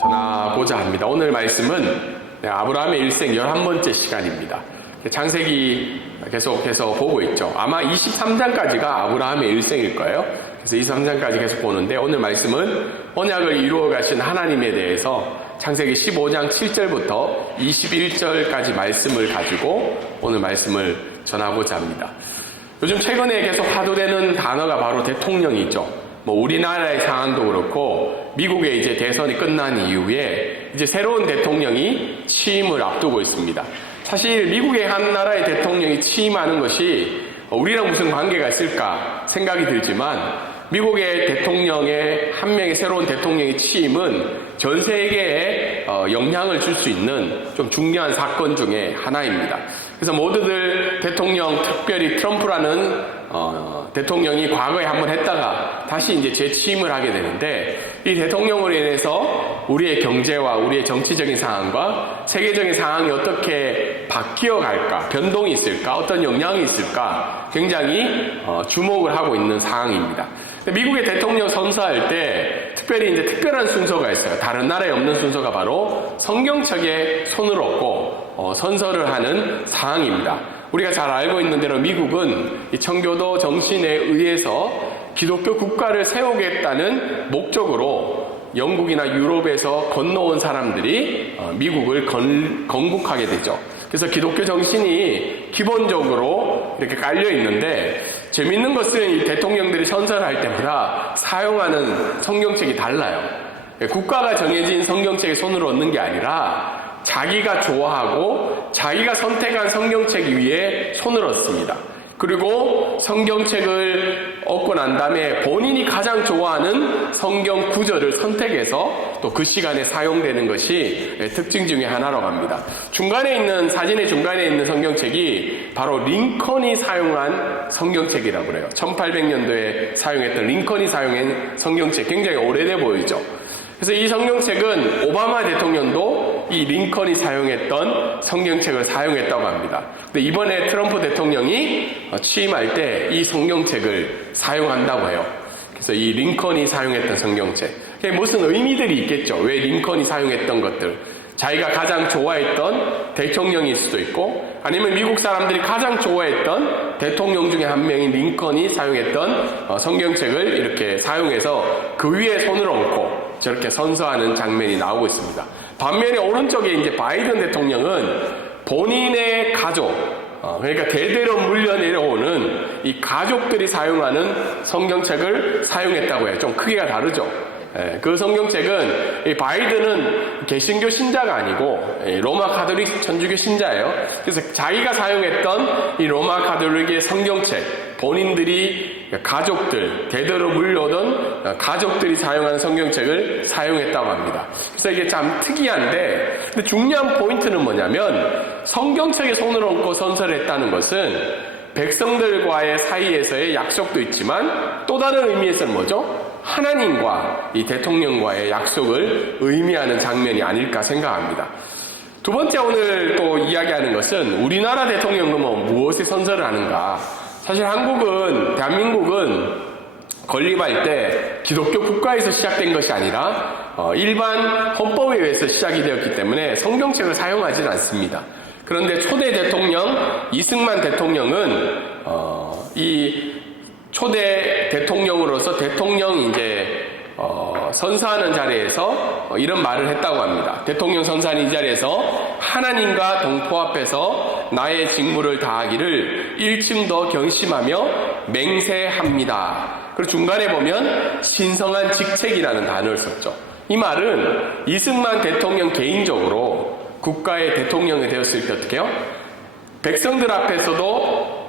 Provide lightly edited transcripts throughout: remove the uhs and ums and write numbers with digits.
전하고자 합니다. 오늘 말씀은 아브라함의 일생 11번째 시간입니다. 창세기 계속해서 보고 있죠. 아마 23장까지가 아브라함의 일생일 거예요. 그래서 23장까지 계속 보는데 오늘 말씀은 언약을 이루어 가신 하나님에 대해서 창세기 15장 7절부터 21절까지 말씀을 가지고 오늘 말씀을 전하고자 합니다. 요즘 최근에 계속 화두되는 단어가 바로 대통령이죠. 우리나라의 상황도 그렇고 미국의 이제 대선이 끝난 이후에 이제 새로운 대통령이 취임을 앞두고 있습니다. 사실 미국의 한 나라의 대통령이 취임하는 것이 우리랑 무슨 관계가 있을까 생각이 들지만 미국의 대통령의 한 명의 새로운 대통령의 취임은 전 세계에 영향을 줄 수 있는 좀 중요한 사건 중에 하나입니다. 그래서 모두들 대통령, 특별히 트럼프라는 대통령이 과거에 한번 했다가 다시 이제 재취임을 하게 되는데 이 대통령으로 인해서 우리의 경제와 우리의 정치적인 상황과 세계적인 상황이 어떻게 바뀌어 갈까, 변동이 있을까, 어떤 영향이 있을까 굉장히 주목을 하고 있는 상황입니다. 미국의 대통령 선서할 때 특별히 이제 특별한 순서가 있어요. 다른 나라에 없는 순서가 바로 성경책에 손을 얹고 선서를 하는 상황입니다. 우리가 잘 알고 있는 대로 미국은 이 청교도 정신에 의해서 기독교 국가를 세우겠다는 목적으로 영국이나 유럽에서 건너온 사람들이 미국을 건국하게 되죠. 그래서 기독교 정신이 기본적으로 이렇게 깔려 있는데 재밌는 것은 이 대통령들이 선서를 할 때마다 사용하는 성경책이 달라요. 국가가 정해진 성경책에 손을 얹는 게 아니라 자기가 좋아하고 자기가 선택한 성경책 위에 손을 얹습니다. 그리고 성경책을 얻고 난 다음에 본인이 가장 좋아하는 성경 구절을 선택해서 또 그 시간에 사용되는 것이 특징 중에 하나라고 합니다. 중간에 있는, 사진의 중간에 있는 성경책이 바로 링컨이 사용한 성경책이라고 그래요. 1800년도에 사용했던 링컨이 사용한 성경책, 굉장히 오래돼 보이죠. 그래서 이 성경책은 오바마 대통령도 이 링컨이 사용했던 성경책을 사용했다고 합니다. 근데 이번에 트럼프 대통령이 취임할 때 이 성경책을 사용한다고 해요. 그래서 이 링컨이 사용했던 성경책. 무슨 의미들이 있겠죠. 왜 링컨이 사용했던 것들. 자기가 가장 좋아했던 대통령일 수도 있고 아니면 미국 사람들이 가장 좋아했던 대통령 중에 한 명인 링컨이 사용했던 성경책을 이렇게 사용해서 그 위에 손을 얹고 저렇게 선서하는 장면이 나오고 있습니다. 반면에 오른쪽에 이제 바이든 대통령은 본인의 가족, 그러니까 대대로 물려내려오는 이 가족들이 사용하는 성경책을 사용했다고 해요. 좀 크기가 다르죠. 그 성경책은 이 바이든은 개신교 신자가 아니고 로마 가톨릭 천주교 신자예요. 그래서 자기가 사용했던 이 로마 가톨릭의 성경책, 본인들이 가족들, 대대로 물려오던 가족들이 사용하는 성경책을 사용했다고 합니다. 그래서 이게 참 특이한데 근데 중요한 포인트는 뭐냐면 성경책에 손을 얹고 선서를 했다는 것은 백성들과의 사이에서의 약속도 있지만 또 다른 의미에서는 뭐죠? 하나님과 이 대통령과의 약속을 의미하는 장면이 아닐까 생각합니다. 두 번째 오늘 또 이야기하는 것은 우리나라 대통령은 무엇에 선서를 하는가? 사실 대한민국은 건립할 때 기독교 국가에서 시작된 것이 아니라 일반 헌법에 의해서 시작이 되었기 때문에 성경책을 사용하지는 않습니다. 그런데 초대 대통령 이승만 대통령은 이 초대 대통령으로서 대통령 선서하는 자리에서 이런 말을 했다고 합니다. 대통령 선서하는 이 자리에서 하나님과 동포 앞에서 나의 직무를 다하기를 일층 더 결심하며 맹세합니다. 그리고 중간에 보면 신성한 직책이라는 단어를 썼죠. 이 말은 이승만 대통령 개인적으로 국가의 대통령이 되었을 때 어떻게 해요? 백성들 앞에서도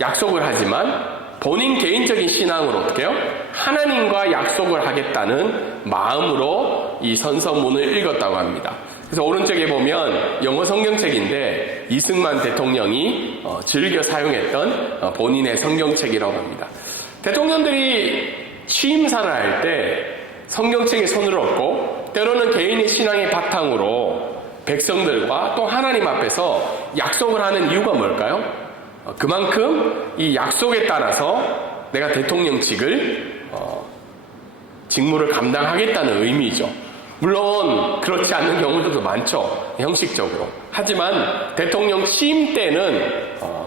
약속을 하지만 본인 개인적인 신앙으로 어떻게 해요? 하나님과 약속을 하겠다는 마음으로 이 선서문을 읽었다고 합니다. 그래서 오른쪽에 보면 영어 성경책인데 이승만 대통령이 즐겨 사용했던 본인의 성경책이라고 합니다. 대통령들이 취임사를 할 때 성경책에 손을 얹고 때로는 개인의 신앙의 바탕으로 백성들과 또 하나님 앞에서 약속을 하는 이유가 뭘까요? 그만큼 이 약속에 따라서 내가 대통령직을 직무를 감당하겠다는 의미죠. 물론 그렇지 않는 경우들도 많죠. 형식적으로. 하지만 대통령 취임 때는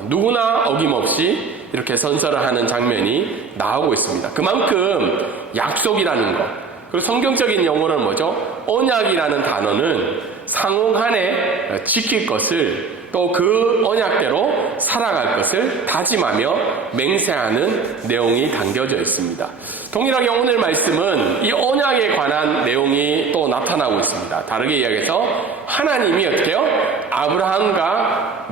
누구나 어김없이 이렇게 선서를 하는 장면이 나오고 있습니다. 그만큼 약속이라는 것. 그리고 성경적인 용어는 뭐죠? 언약이라는 단어는 상호간에 지킬 것을 또 그 언약대로 살아갈 것을 다짐하며 맹세하는 내용이 담겨져 있습니다. 동일하게 오늘 말씀은 이 언약에 관한 내용이 또 나타나고 있습니다. 다르게 이야기해서 하나님이 어떻게 해요? 아브라함과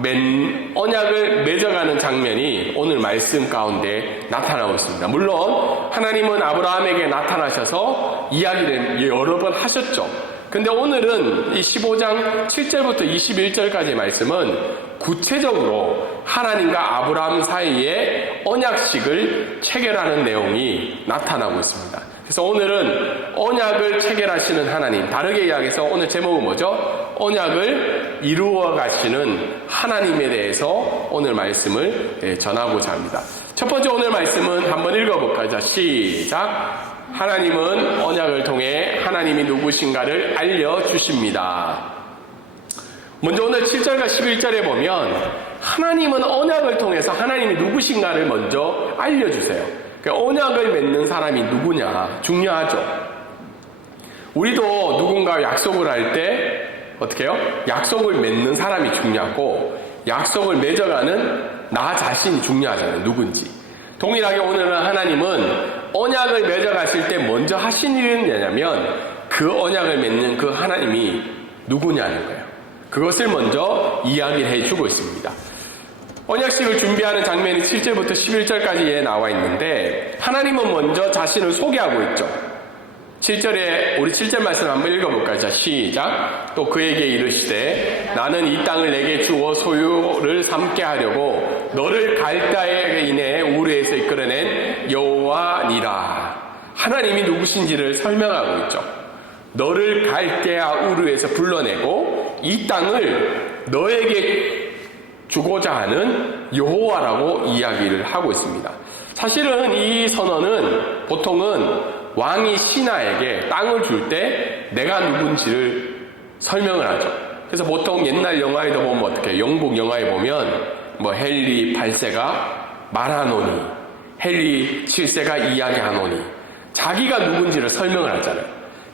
언약을 맺어가는 장면이 오늘 말씀 가운데 나타나고 있습니다. 물론 하나님은 아브라함에게 나타나셔서 이야기를 여러 번 하셨죠. 근데 오늘은 이 15장 7절부터 21절까지의 말씀은 구체적으로 하나님과 아브라함 사이에 언약식을 체결하는 내용이 나타나고 있습니다. 그래서 오늘은 언약을 체결하시는 하나님, 다르게 이야기해서 오늘 제목은 뭐죠? 언약을 이루어 가시는 하나님에 대해서 오늘 말씀을 전하고자 합니다. 첫 번째 오늘 말씀은 한번 읽어볼까요? 자, 시작! 하나님은 언약을 통해 하나님이 누구신가를 알려주십니다. 먼저 오늘 7절과 11절에 보면 하나님은 언약을 통해서 하나님이 누구신가를 먼저 알려주세요. 그러니까 언약을 맺는 사람이 누구냐 중요하죠. 우리도 누군가 약속을 할 때 어떻게 해요? 약속을 맺는 사람이 중요하고 약속을 맺어가는 나 자신이 중요하잖아요. 누군지. 동일하게 오늘은 하나님은 언약을 맺어가실 때 먼저 하신 일은 뭐냐면 그 언약을 맺는 그 하나님이 누구냐는 거예요. 그것을 먼저 이야기를 해주고 있습니다. 언약식을 준비하는 장면이 7절부터 11절까지에 나와 있는데 하나님은 먼저 자신을 소개하고 있죠. 7절에 우리 7절 말씀 한번 읽어볼까요? 자, 시작. 또 그에게 이르시되 나는 이 땅을 내게 주어 소유를 삼게 하려고 너를 갈대아인의 우르에서 이끌어낸 여호와니라. 하나님이 누구신지를 설명하고 있죠. 너를 갈대아 우르에서 불러내고 이 땅을 너에게 주고자 하는 여호와라고 이야기를 하고 있습니다. 사실은 이 선언은 보통은 왕이 신하에게 땅을 줄 때 내가 누군지를 설명을 하죠. 그래서 보통 옛날 영화에도 보면 어떻게 영국 영화에 보면 뭐 헨리 8세가 말하노니 헨리 7세가 이야기하노니 자기가 누군지를 설명을 하잖아요.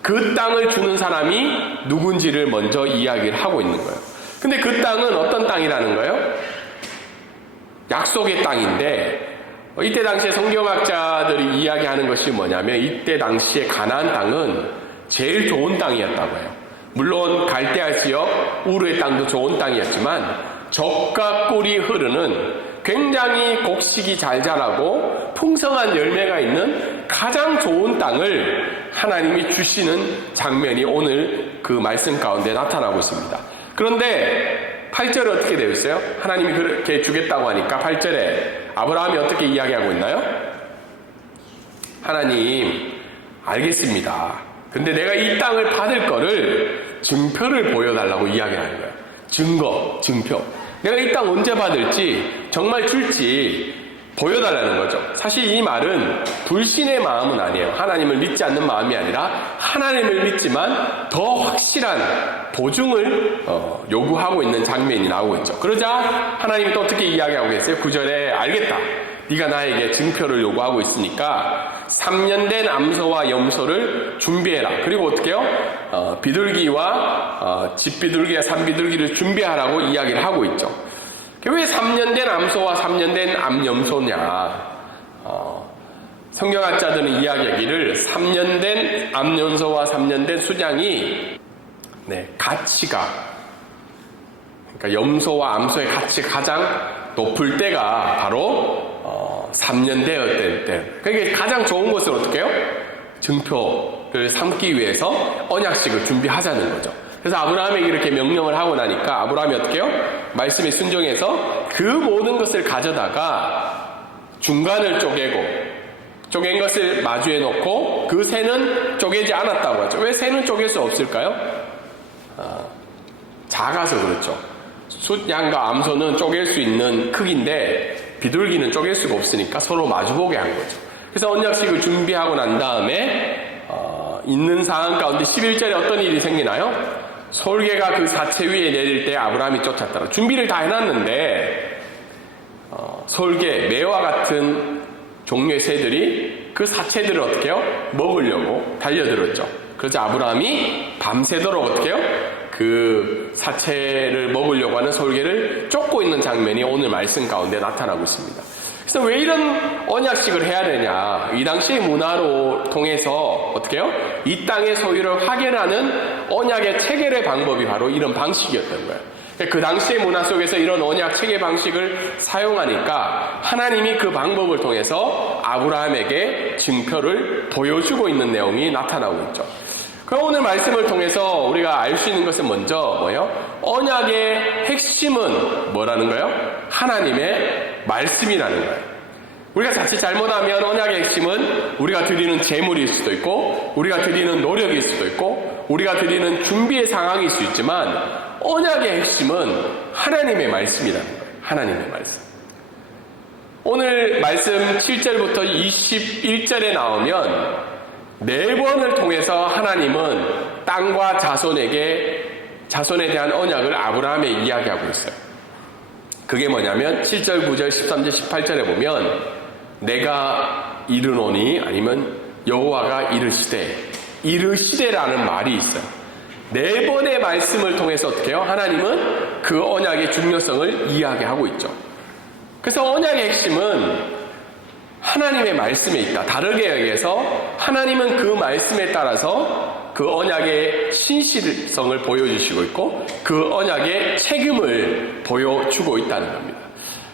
그 땅을 주는 사람이 누군지를 먼저 이야기를 하고 있는 거예요. 근데 그 땅은 어떤 땅이라는 거예요? 약속의 땅인데 이때 당시에 성경학자들이 이야기하는 것이 뭐냐면 이때 당시에 가나안 땅은 제일 좋은 땅이었다고 해요. 물론 갈대아 지역 우르의 땅도 좋은 땅이었지만 젖과 꿀이 흐르는 굉장히 곡식이 잘 자라고 풍성한 열매가 있는 가장 좋은 땅을 하나님이 주시는 장면이 오늘 그 말씀 가운데 나타나고 있습니다. 그런데 8절에 어떻게 되어 있어요? 하나님이 그렇게 주겠다고 하니까 8절에 아브라함이 어떻게 이야기하고 있나요? 하나님, 알겠습니다. 근데 내가 이 땅을 받을 거를 증표를 보여달라고 이야기하는 거예요. 증표. 내가 이 땅 언제 받을지, 정말 줄지 보여달라는 거죠. 사실 이 말은 불신의 마음은 아니에요. 하나님을 믿지 않는 마음이 아니라 하나님을 믿지만 더 확실한 보증을 요구하고 있는 장면이 나오고 있죠. 그러자 하나님이 또 어떻게 이야기하고 계세요? 9절에 알겠다. 네가 나에게 증표를 요구하고 있으니까 3년 된 암소와 염소를 준비해라. 그리고 어떻게 해요? 비둘기와 집비둘기와 산비둘기를 준비하라고 이야기를 하고 있죠. 왜 3년 된 암소와 3년 된 암염소냐? 성경학자들은 이야기하기를 3년 된 암염소와 3년 된 수장이 가치가 그러니까 염소와 암소의 가치가 가장 높을 때가 바로 3년 되었을 때. 그러니까 가장 좋은 것을 어떻게 해요? 증표를 삼기 위해서 언약식을 준비하자는 거죠. 그래서 아브라함에게 이렇게 명령을 하고 나니까 아브라함이 어떻게 해요? 말씀에 순종해서 그 모든 것을 가져다가 중간을 쪼갠 것을 마주해 놓고 그 새는 쪼개지 않았다고 하죠. 왜 새는 쪼갤 수 없을까요? 작아서 그렇죠. 숫양과 암소는 쪼갤 수 있는 크기인데 비둘기는 쪼갤 수가 없으니까 서로 마주보게 한 거죠. 그래서 언약식을 준비하고 난 다음에 있는 상황 가운데 11절에 어떤 일이 생기나요? 솔개가 그 사체 위에 내릴 때 아브라함이 쫓았더라. 준비를 다 해놨는데 솔개, 매와 같은 종류의 새들이 그 사체들을 어떻게 해요? 먹으려고 달려들었죠. 그래서 아브라함이 밤새도록 어떻게 해요? 그 사체를 먹으려고 하는 솔개를 쫓고 있는 장면이 오늘 말씀 가운데 나타나고 있습니다. 그래서 왜 이런 언약식을 해야 되냐? 이 당시의 문화로 통해서 어떻게 해요? 이 땅의 소유를 확인하는 언약의 체결의 방법이 바로 이런 방식이었던 거예요. 그 당시의 문화 속에서 이런 언약 체계 방식을 사용하니까 하나님이 그 방법을 통해서 아브라함에게 증표를 보여주고 있는 내용이 나타나고 있죠. 그럼 오늘 말씀을 통해서 우리가 알 수 있는 것은 먼저 뭐예요? 언약의 핵심은 뭐라는 거예요? 하나님의 말씀이라는 거예요. 우리가 자칫 잘못하면 언약의 핵심은 우리가 드리는 재물일 수도 있고 우리가 드리는 노력일 수도 있고 우리가 드리는 준비의 상황일 수 있지만 언약의 핵심은 하나님의 말씀이라는 거예요. 하나님의 말씀. 오늘 말씀 7절부터 21절에 나오면 4번을 통해서 하나님은 땅과 자손에 대한 언약을 아브라함에 이야기하고 있어요. 그게 뭐냐면 7절, 9절, 13절, 18절에 보면 내가 이르노니 아니면 여호와가 이르시되라는 말이 있어요. 4번의 말씀을 통해서 어떻게 해요? 하나님은 그 언약의 중요성을 이야기하고 있죠. 그래서 언약의 핵심은 하나님의 말씀에 있다. 다르게 얘기해서 하나님은 그 말씀에 따라서 그 언약의 신실성을 보여주시고 있고 그 언약의 책임을 보여주고 있다는 겁니다.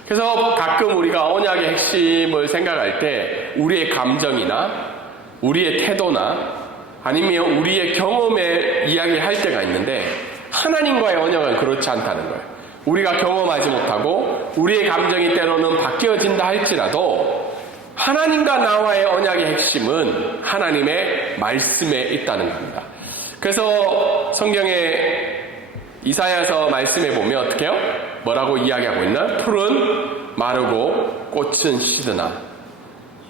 그래서 가끔 우리가 언약의 핵심을 생각할 때 우리의 감정이나 우리의 태도나 아니면 우리의 경험에 이야기할 때가 있는데 하나님과의 언약은 그렇지 않다는 거예요. 우리가 경험하지 못하고 우리의 감정이 때로는 바뀌어진다 할지라도 하나님과 나와의 언약의 핵심은 하나님의 말씀에 있다는 겁니다. 그래서 성경에 이사야서 말씀에 보면 어떻게 해요? 뭐라고 이야기하고 있나? 풀은 마르고 꽃은 시드나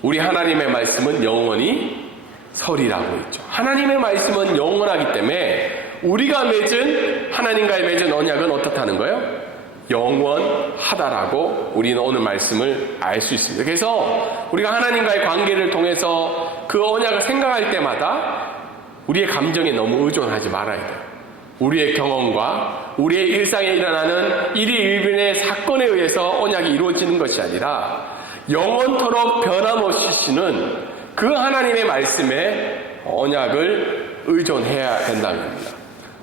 우리 하나님의 말씀은 영원히 설이라고 있죠. 하나님의 말씀은 영원하기 때문에 우리가 맺은 하나님과의 맺은 언약은 어떻다는 거예요? 영원하다라고 우리는 오늘 말씀을 알 수 있습니다. 그래서 우리가 하나님과의 관계를 통해서 그 언약을 생각할 때마다 우리의 감정에 너무 의존하지 말아야 돼요. 우리의 경험과 우리의 일상에 일어나는 일희일비의 사건에 의해서 언약이 이루어지는 것이 아니라 영원토록 변함없이 쉬는 그 하나님의 말씀에 언약을 의존해야 된다는 겁니다.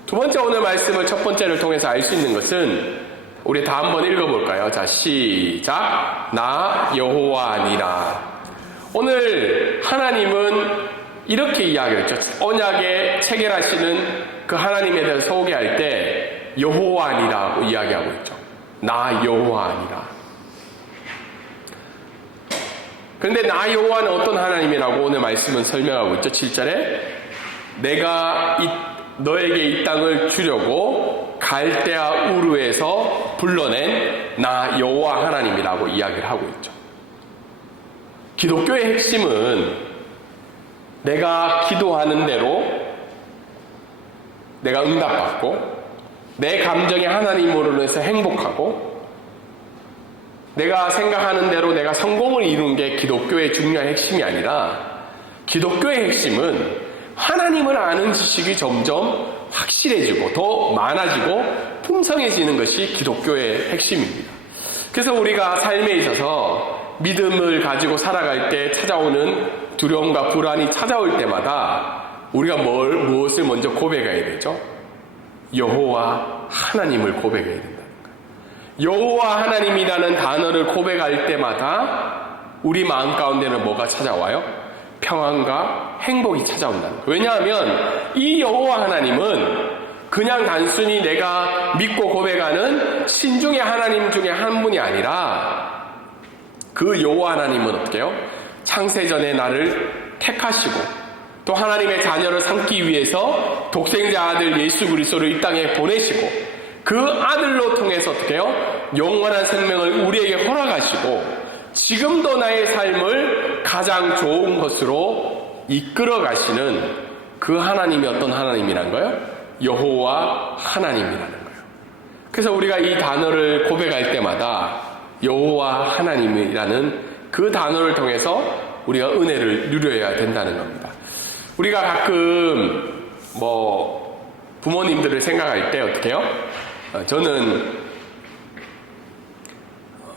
두 번째 오늘 말씀을 첫 번째를 통해서 알 수 있는 것은 우리 다 한번 읽어볼까요? 자, 시작. 나 여호와니라. 오늘 하나님은 이렇게 이야기했죠. 언약에 체결하시는 그 하나님에 대해서 소개할 때 여호와니라고 이야기하고 있죠. 나 여호와니라. 그런데 나 여호와는 어떤 하나님이라고 오늘 말씀은 설명하고 있죠. 7절에 내가 너에게 이 땅을 주려고 갈대아 우르에서 불러낸 나 여호와 하나님이라고 이야기를 하고 있죠. 기독교의 핵심은 내가 기도하는 대로 내가 응답받고 내 감정이 하나님으로 인해서 행복하고 내가 생각하는 대로 내가 성공을 이루는 게 기독교의 중요한 핵심이 아니라 기독교의 핵심은 하나님을 아는 지식이 점점 확실해지고 더 많아지고 풍성해지는 것이 기독교의 핵심입니다. 그래서 우리가 삶에 있어서 믿음을 가지고 살아갈 때 찾아오는 두려움과 불안이 찾아올 때마다 우리가 무엇을 먼저 고백해야 되죠? 여호와 하나님을 고백해야 된다는 거예요. 여호와 하나님이라는 단어를 고백할 때마다 우리 마음 가운데는 뭐가 찾아와요? 평안과 행복이 찾아온다는 거예요. 왜냐하면 이 여호와 하나님은 그냥 단순히 내가 믿고 고백하는 신중의 하나님 중에 한 분이 아니라 그 여호와 하나님은 어떻게 해요? 창세전에 나를 택하시고 또 하나님의 자녀를 삼기 위해서 독생자 아들 예수 그리스도를 이 땅에 보내시고 그 아들로 통해서 어떻게 해요? 영원한 생명을 우리에게 허락하시고 지금도 나의 삶을 가장 좋은 것으로 이끌어 가시는 그 하나님이 어떤 하나님이란 거예요? 여호와 하나님이라는 거예요. 그래서 우리가 이 단어를 고백할 때마다 여호와 하나님이라는 그 단어를 통해서 우리가 은혜를 누려야 된다는 겁니다. 우리가 가끔 부모님들을 생각할 때 어떻게 해요? 저는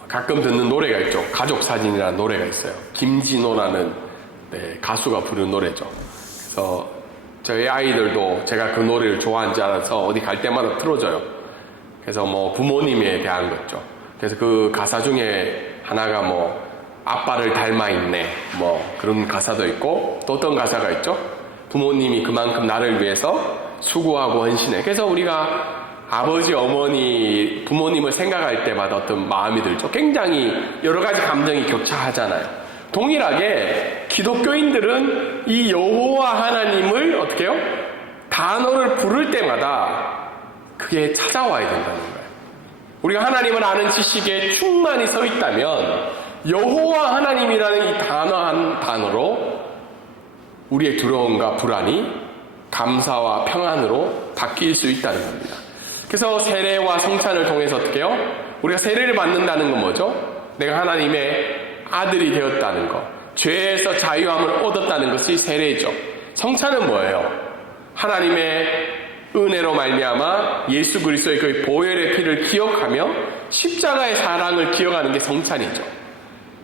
가끔 듣는 노래가 있죠. 가족사진이라는 노래가 있어요. 김진호라는 가수가 부른 노래죠. 그래서 저희 아이들도 제가 그 노래를 좋아하는 줄 알아서 어디 갈 때마다 틀어줘요. 그래서 부모님에 대한 거죠. 그래서 그 가사 중에 하나가 아빠를 닮아 있네 그런 가사도 있고 또 어떤 가사가 있죠. 부모님이 그만큼 나를 위해서 수고하고 헌신해. 그래서 우리가 아버지, 어머니, 부모님을 생각할 때마다 어떤 마음이 들죠. 굉장히 여러 가지 감정이 교차하잖아요. 동일하게 기독교인들은 이 여호와 하나님을 어떻게 해요? 단어를 부를 때마다 그게 찾아와야 된다는 거예요. 우리가 하나님을 아는 지식에 충만히 서 있다면 여호와 하나님이라는 이 단어 한 단어로 우리의 두려움과 불안이 감사와 평안으로 바뀔 수 있다는 겁니다. 그래서 세례와 성찬을 통해서 어떻게 해요? 우리가 세례를 받는다는 건 뭐죠? 내가 하나님의 아들이 되었다는 것, 죄에서 자유함을 얻었다는 것이 세례죠. 성찬은 뭐예요? 하나님의 은혜로 말미암아 예수 그리스도의 그 보혈의 피를 기억하며 십자가의 사랑을 기억하는 게 성찬이죠.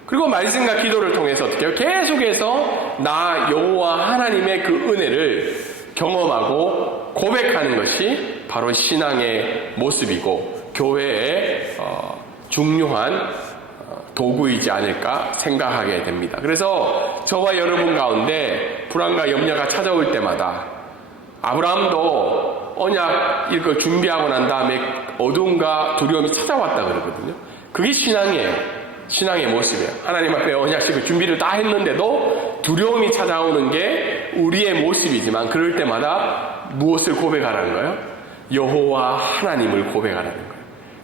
그리고 말씀과 기도를 통해서 어떻게 해요? 계속해서 나 여호와 하나님의 그 은혜를 경험하고 고백하는 것이 바로 신앙의 모습이고 교회의 중요한 도구이지 않을까 생각하게 됩니다. 그래서 저와 여러분 가운데 불안과 염려가 찾아올 때마다 아브라함도 언약 이걸 준비하고 난 다음에 어둠과 두려움이 찾아왔다 그러거든요. 그게 신앙이에요. 신앙의 모습이에요. 하나님 앞에 언약식을 준비를 다 했는데도 두려움이 찾아오는 게 우리의 모습이지만 그럴 때마다 무엇을 고백하라는 거예요? 여호와 하나님을 고백하라는 거예요.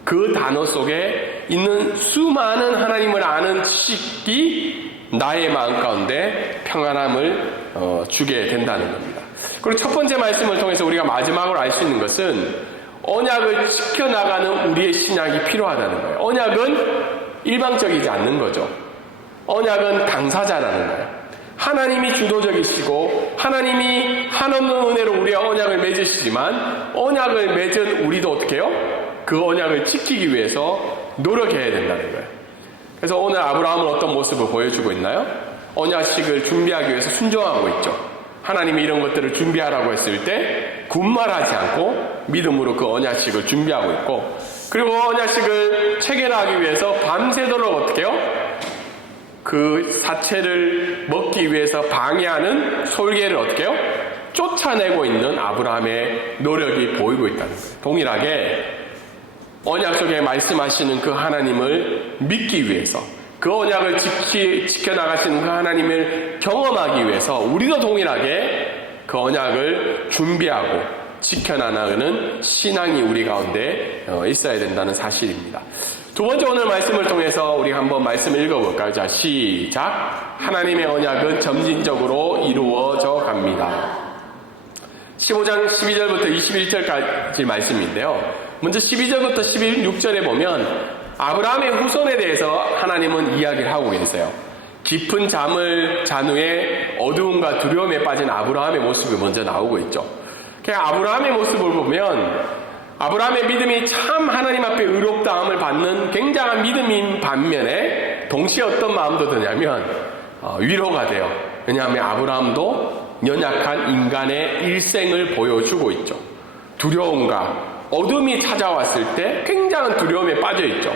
그 단어 속에 있는 수많은 하나님을 아는 지식이 나의 마음 가운데 평안함을 주게 된다는 겁니다. 그리고 첫 번째 말씀을 통해서 우리가 마지막으로 알 수 있는 것은 언약을 지켜나가는 우리의 신앙이 필요하다는 거예요. 언약은 일방적이지 않는 거죠. 언약은 당사자라는 거예요. 하나님이 주도적이시고 하나님이 한없는 은혜로 우리와 언약을 맺으시지만 언약을 맺은 우리도 어떻게 해요? 그 언약을 지키기 위해서 노력해야 된다는 거예요. 그래서 오늘 아브라함은 어떤 모습을 보여주고 있나요? 언약식을 준비하기 위해서 순종하고 있죠. 하나님이 이런 것들을 준비하라고 했을 때 군말하지 않고 믿음으로 그 언약식을 준비하고 있고 그리고 언약식을 체결하기 위해서 밤새도록 어떻게 해요? 그 사체를 먹기 위해서 방해하는 솔개를 어떻게 해요? 쫓아내고 있는 아브라함의 노력이 보이고 있다는 거예요. 동일하게 언약 속에 말씀하시는 그 하나님을 믿기 위해서 그 언약을 지켜나가시는 그 하나님을 경험하기 위해서 우리도 동일하게 그 언약을 준비하고 지켜나가는 신앙이 우리 가운데 있어야 된다는 사실입니다. 두 번째 오늘 말씀을 통해서 우리 한번 말씀을 읽어볼까요? 자, 시작. 하나님의 언약은 점진적으로 이루어져 갑니다. 15장 12절부터 21절까지 말씀인데요. 먼저 12절부터 16절에 보면 아브라함의 후손에 대해서 하나님은 이야기를 하고 계세요. 깊은 잠을 잔 후에 어두움과 두려움에 빠진 아브라함의 모습이 먼저 나오고 있죠. 아브라함의 모습을 보면 아브라함의 믿음이 참 하나님 앞에 의롭다함을 받는 굉장한 믿음인 반면에 동시에 어떤 마음도 드냐면 위로가 돼요. 왜냐하면 아브라함도 연약한 인간의 일생을 보여주고 있죠. 두려움과 어둠이 찾아왔을 때 굉장한 두려움에 빠져 있죠.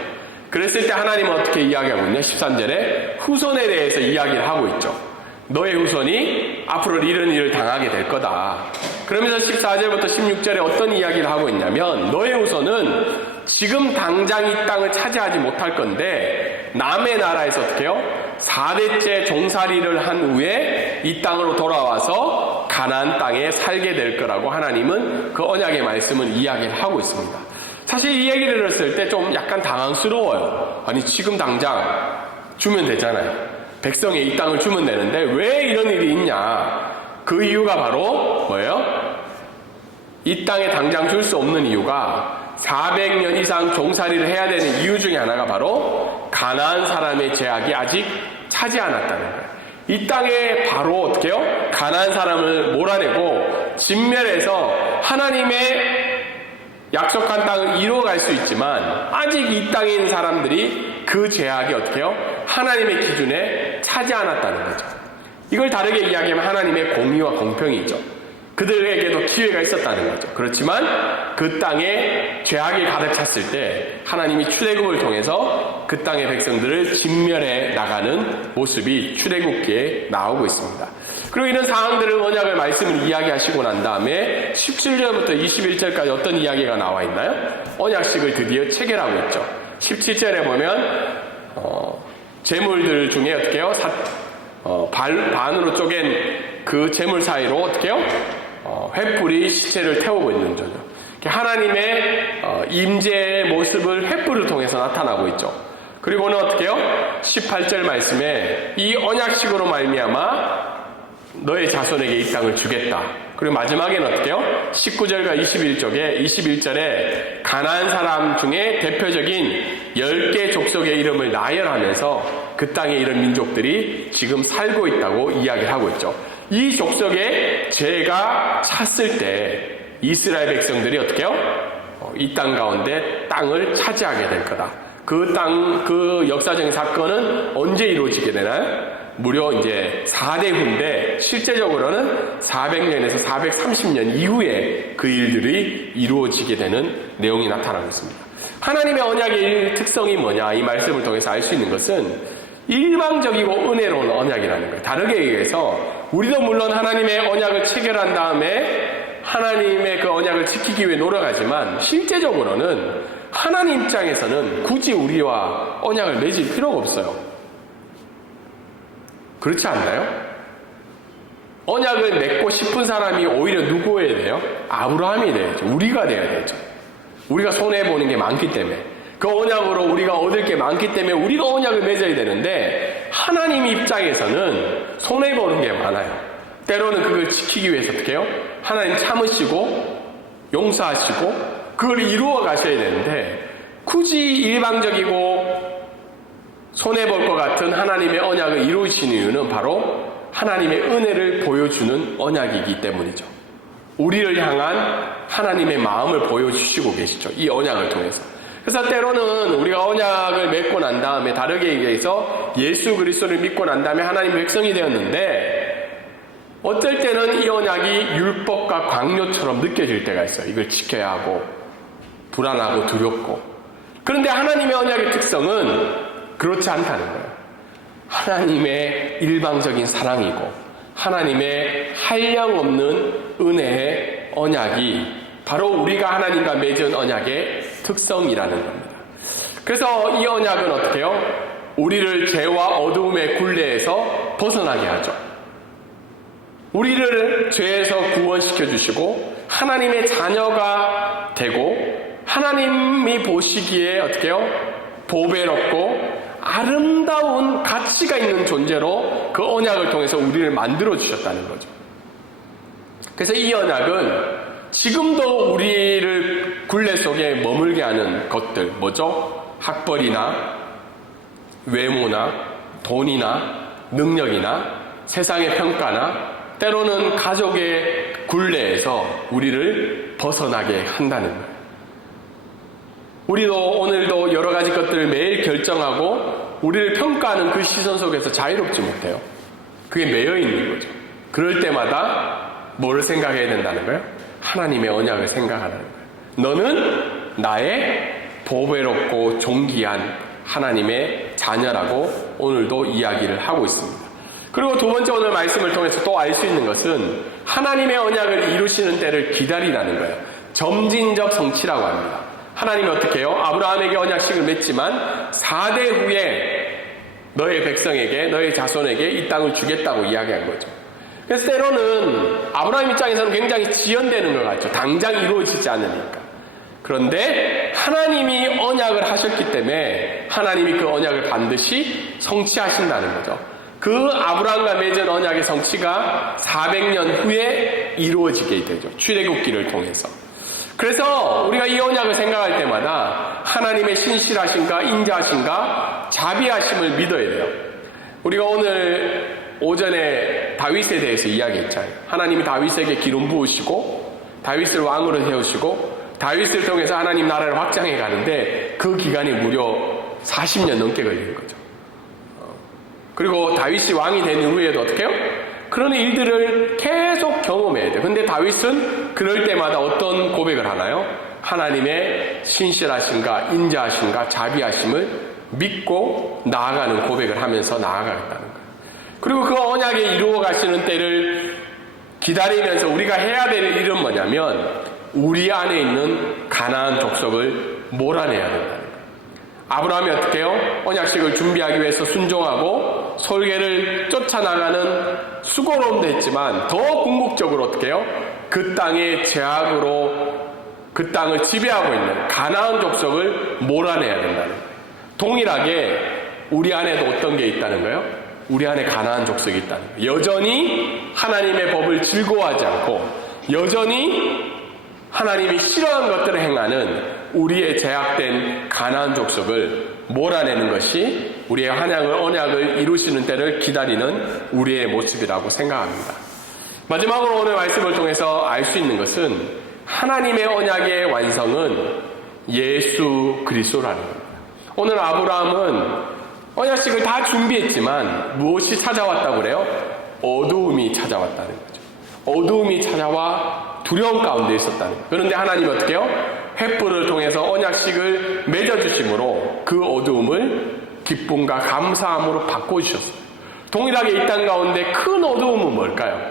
그랬을 때 하나님은 어떻게 이야기하고 있냐? 13절에 후손에 대해서 이야기를 하고 있죠. 너의 후손이 앞으로 이런 일을 당하게 될 거다. 그러면서 14절부터 16절에 어떤 이야기를 하고 있냐면 너의 후손은 지금 당장 이 땅을 차지하지 못할 건데 남의 나라에서 어떻게 해요? 4대째 종살이를 한 후에 이 땅으로 돌아와서 가나안 땅에 살게 될 거라고 하나님은 그 언약의 말씀을 이야기를 하고 있습니다. 사실 이 얘기를 들었을 때 좀 약간 당황스러워요. 아니 지금 당장 주면 되잖아요. 백성에 이 땅을 주면 되는데 왜 이런 일이 있냐. 그 이유가 바로 뭐예요? 이 땅에 당장 줄 수 없는 이유가 400년 이상 종살이를 해야 되는 이유 중에 하나가 바로 가나안 사람의 제약이 아직 차지 않았다는 거예요. 이 땅에 바로 어떻게 해요? 가나안 사람을 몰아내고 진멸해서 하나님의 약속한 땅을 이루어갈 수 있지만 아직 이 땅에 있는 사람들이 그 제약이 어떻게 해요? 하나님의 기준에 차지 않았다는 거죠. 이걸 다르게 이야기하면 하나님의 공의와 공평이죠. 그들에게도 기회가 있었다는 거죠. 그렇지만 그 땅에 죄악이 가득 찼을 때 하나님이 출애굽을 통해서 그 땅의 백성들을 진멸해 나가는 모습이 출애굽기에 나오고 있습니다. 그리고 이런 상황들을 언약을 말씀을 이야기하시고 난 다음에 17절부터 21절까지 어떤 이야기가 나와 있나요? 언약식을 드디어 체결하고 있죠. 17절에 보면 제물들 중에 어떻게 해요? 반으로 쪼갠 그 제물 사이로 어떻게 해요? 횃불이 시체를 태우고 있는 거죠. 하나님의 임재의 모습을 횃불을 통해서 나타나고 있죠. 그리고는 어떻게 해요? 18절 말씀에 이 언약식으로 말미암아 너의 자손에게 이 땅을 주겠다. 그리고 마지막에는 어떻게 해요? 19절과 21절에 가나안 사람 중에 대표적인 10개 족속의 이름을 나열하면서 그 땅에 이런 민족들이 지금 살고 있다고 이야기를 하고 있죠. 이 족속에 죄가 찼을 때 이스라엘 백성들이 어떻게 해요? 이 땅 가운데 땅을 차지하게 될 거다. 그 역사적인 사건은 언제 이루어지게 되나요? 무려 이제 4대 후인데 실제적으로는 400년에서 430년 이후에 그 일들이 이루어지게 되는 내용이 나타나고 있습니다. 하나님의 언약의 특성이 뭐냐? 이 말씀을 통해서 알 수 있는 것은 일방적이고 은혜로운 언약이라는 거예요. 다르게 얘기해서 우리도 물론 하나님의 언약을 체결한 다음에 하나님의 그 언약을 지키기 위해 노력하지만 실제적으로는 하나님 입장에서는 굳이 우리와 언약을 맺을 필요가 없어요. 그렇지 않나요? 언약을 맺고 싶은 사람이 오히려 누구여야 돼요? 아브라함이 돼야죠. 우리가 돼야 되죠. 우리가 손해보는 게 많기 때문에 그 언약으로 우리가 얻을 게 많기 때문에 우리가 언약을 맺어야 되는데 하나님 입장에서는 손해보는 게 많아요. 때로는 그걸 지키기 위해서 어떻게 해요? 하나님 참으시고 용서하시고 그걸 이루어 가셔야 되는데 굳이 일방적이고 손해볼 것 같은 하나님의 언약을 이루시는 이유는 바로 하나님의 은혜를 보여주는 언약이기 때문이죠. 우리를 향한 하나님의 마음을 보여주시고 계시죠. 이 언약을 통해서. 그래서 때로는 우리가 언약을 맺고 난 다음에 다르게 얘기해서 예수 그리스도를 믿고 난 다음에 하나님의 백성이 되었는데 어떨 때는 이 언약이 율법과 강요처럼 느껴질 때가 있어요. 이걸 지켜야 하고 불안하고 두렵고. 그런데 하나님의 언약의 특성은 그렇지 않다는 거예요. 하나님의 일방적인 사랑이고 하나님의 한량없는 은혜의 언약이 바로 우리가 하나님과 맺은 언약의 특성이라는 겁니다. 그래서 이 언약은 어떻게 해요? 우리를 죄와 어두움의 굴레에서 벗어나게 하죠. 우리를 죄에서 구원시켜 주시고 하나님의 자녀가 되고 하나님이 보시기에 어떻게 해요? 보배롭고 아름다운 가치가 있는 존재로 그 언약을 통해서 우리를 만들어 주셨다는 거죠. 그래서 이 언약은 지금도 우리를 굴레 속에 머물게 하는 것들 뭐죠? 학벌이나 외모나 돈이나 능력이나 세상의 평가나 때로는 가족의 굴레에서 우리를 벗어나게 한다는 거예요. 우리도 오늘도 여러 가지 것들을 매일 결정하고 우리를 평가하는 그 시선 속에서 자유롭지 못해요. 그게 매여 있는 거죠. 그럴 때마다 뭐를 생각해야 된다는 거예요? 하나님의 언약을 생각하라는 거예요. 너는 나의 보배롭고 존귀한 하나님의 자녀라고 오늘도 이야기를 하고 있습니다. 그리고 두 번째 오늘 말씀을 통해서 또 알 수 있는 것은 하나님의 언약을 이루시는 때를 기다리라는 거예요. 점진적 성취라고 합니다. 하나님이 어떻게 해요? 아브라함에게 언약식을 맺지만 4대 후에 너의 백성에게 너의 자손에게 이 땅을 주겠다고 이야기한 거죠. 그래서 때로는 아브라함 입장에서는 굉장히 지연되는 것 같죠. 당장 이루어지지 않으니까. 그런데 하나님이 언약을 하셨기 때문에 하나님이 그 언약을 반드시 성취하신다는 거죠. 그 아브라함과 맺은 언약의 성취가 400년 후에 이루어지게 되죠. 출애굽기를 통해서. 그래서 우리가 이 언약을 생각할 때마다 하나님의 신실하신가 인자하신가 자비하심을 믿어야 돼요. 우리가 오늘 오전에 다윗에 대해서 이야기했잖아요. 하나님이 다윗에게 기름 부으시고 다윗을 왕으로 세우시고 다윗을 통해서 하나님 나라를 확장해 가는데 그 기간이 무려 40년 넘게 걸리는 거죠. 그리고 다윗이 왕이 된 후에도 어떻게 해요? 그런 일들을 계속 경험해야 돼요. 근데 다윗은 그럴 때마다 어떤 고백을 하나요? 하나님의 신실하신가 인자하신가 자비하심을 믿고 나아가는 고백을 하면서 나아가겠다는 거예요. 그리고 그 언약에 이루어 가시는 때를 기다리면서 우리가 해야 될 일은 뭐냐면 우리 안에 있는 가나안 족속을 몰아내야 된다는 거예요. 아브라함이 어떻게 해요? 언약식을 준비하기 위해서 순종하고 솔개를 쫓아나가는 수고로움도 했지만 더 궁극적으로 어떻게 해요? 그 땅의 제약으로 그 땅을 지배하고 있는 가나안 족속을 몰아내야 된다는 거예요. 동일하게 우리 안에도 어떤 게 있다는 거예요? 우리 안에 가나안 족속이 있다는 거예요. 여전히 하나님의 법을 즐거워하지 않고 여전히 하나님이 싫어하는 것들을 행하는 우리의 제약된 가나안 족속을 몰아내는 것이 우리의 언약을 이루시는 때를 기다리는 우리의 모습이라고 생각합니다. 마지막으로 오늘 말씀을 통해서 알 수 있는 것은 하나님의 언약의 완성은 예수 그리스도라는 겁니다. 오늘 아브라함은 언약식을 다 준비했지만 무엇이 찾아왔다고 그래요? 어두움이 찾아왔다는 거죠. 어두움이 찾아와 두려움 가운데 있었다는 거예요. 그런데 하나님이 어떻게 해요? 횃불을 통해서 언약식을 맺어주심으로 그 어두움을 기쁨과 감사함으로 바꿔주셨어요. 동일하게 이 땅 가운데 큰 어두움은 뭘까요?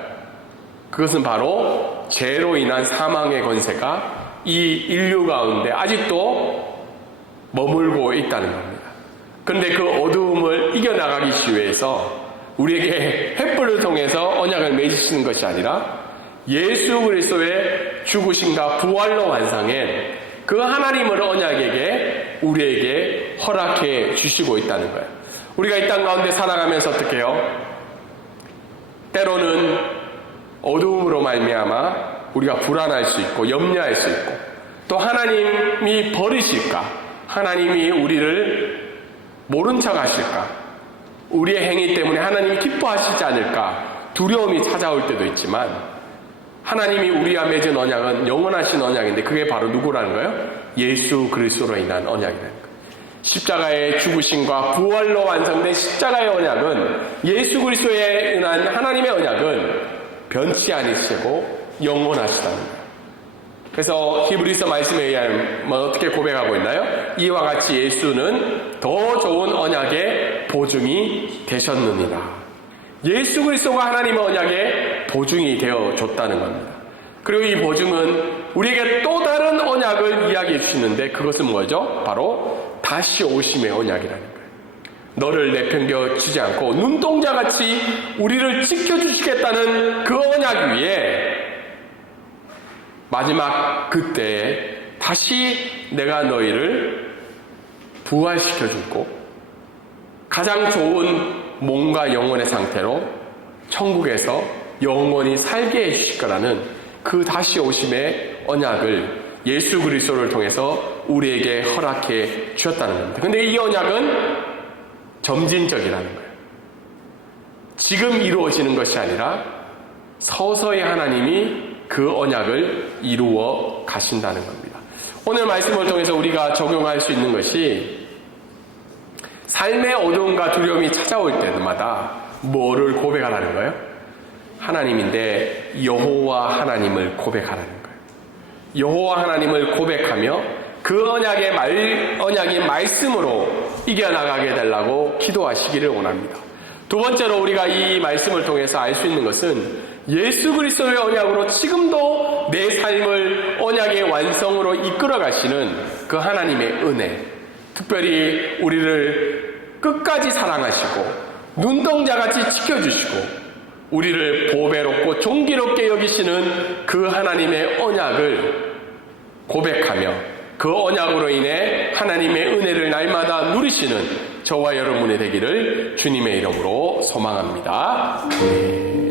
그것은 바로 죄로 인한 사망의 권세가 이 인류 가운데 아직도 머물고 있다는 겁니다. 그런데 그 어두움을 이겨나가기 위해서 우리에게 횃불을 통해서 언약을 맺으시는 것이 아니라 예수 그리스도의 죽으심과 부활로 완성해 그 하나님을 언약에게 우리에게 허락해 주시고 있다는 거예요. 우리가 이 땅 가운데 살아가면서 어떻게 해요? 때로는 어두움으로 말미암아 우리가 불안할 수 있고 염려할 수 있고 또 하나님이 버리실까? 하나님이 우리를 모른 척 하실까? 우리의 행위 때문에 하나님이 기뻐하시지 않을까? 두려움이 찾아올 때도 있지만 하나님이 우리와 맺은 언약은 영원하신 언약인데 그게 바로 누구라는 거예요? 예수 그리스도로 인한 언약이라는 거예요. 십자가의 죽으심과 부활로 완성된 십자가의 언약은 예수 그리스도에 의한 하나님의 언약은 변치 않으시고 영원하시다는 거예요. 그래서 히브리서 말씀에 의하면 어떻게 고백하고 있나요? 이와 같이 예수는 더 좋은 언약의 보증이 되셨느니라. 예수 그리스도가 하나님의 언약의 보증이 되어줬다는 겁니다. 그리고 이 보증은 우리에게 또 다른 언약을 이야기해 주시는데 그것은 뭐죠? 바로 다시 오심의 언약이라는 거예요. 너를 내팽겨 주지 않고 눈동자같이 우리를 지켜주시겠다는 그 언약 위에 마지막 그때에 다시 내가 너희를 부활시켜주고 가장 좋은 몸과 영혼의 상태로 천국에서 영원히 살게 해주실 거라는 그 다시 오심의 언약을 예수 그리스도를 통해서 우리에게 허락해 주셨다는 겁니다. 근데 이 언약은 점진적이라는 거예요. 지금 이루어지는 것이 아니라 서서히 하나님이 그 언약을 이루어 가신다는 겁니다. 오늘 말씀을 통해서 우리가 적용할 수 있는 것이 삶의 어두움과 두려움이 찾아올 때마다 뭐를 고백하라는 거예요? 하나님인데 여호와 하나님을 고백하라는 거예요. 여호와 하나님을 고백하며 그 언약이 말씀으로 이겨나가게 해달라고 기도하시기를 원합니다. 두 번째로 우리가 이 말씀을 통해서 알 수 있는 것은 예수 그리스도의 언약으로 지금도 내 삶을 언약의 완성으로 이끌어 가시는 그 하나님의 은혜, 특별히 우리를 끝까지 사랑하시고 눈동자같이 지켜주시고 우리를 보배롭고 존귀롭게 여기시는 그 하나님의 언약을 고백하며 그 언약으로 인해 하나님의 은혜를 날마다 누리시는 저와 여러분의 되기를 주님의 이름으로 소망합니다. 아멘.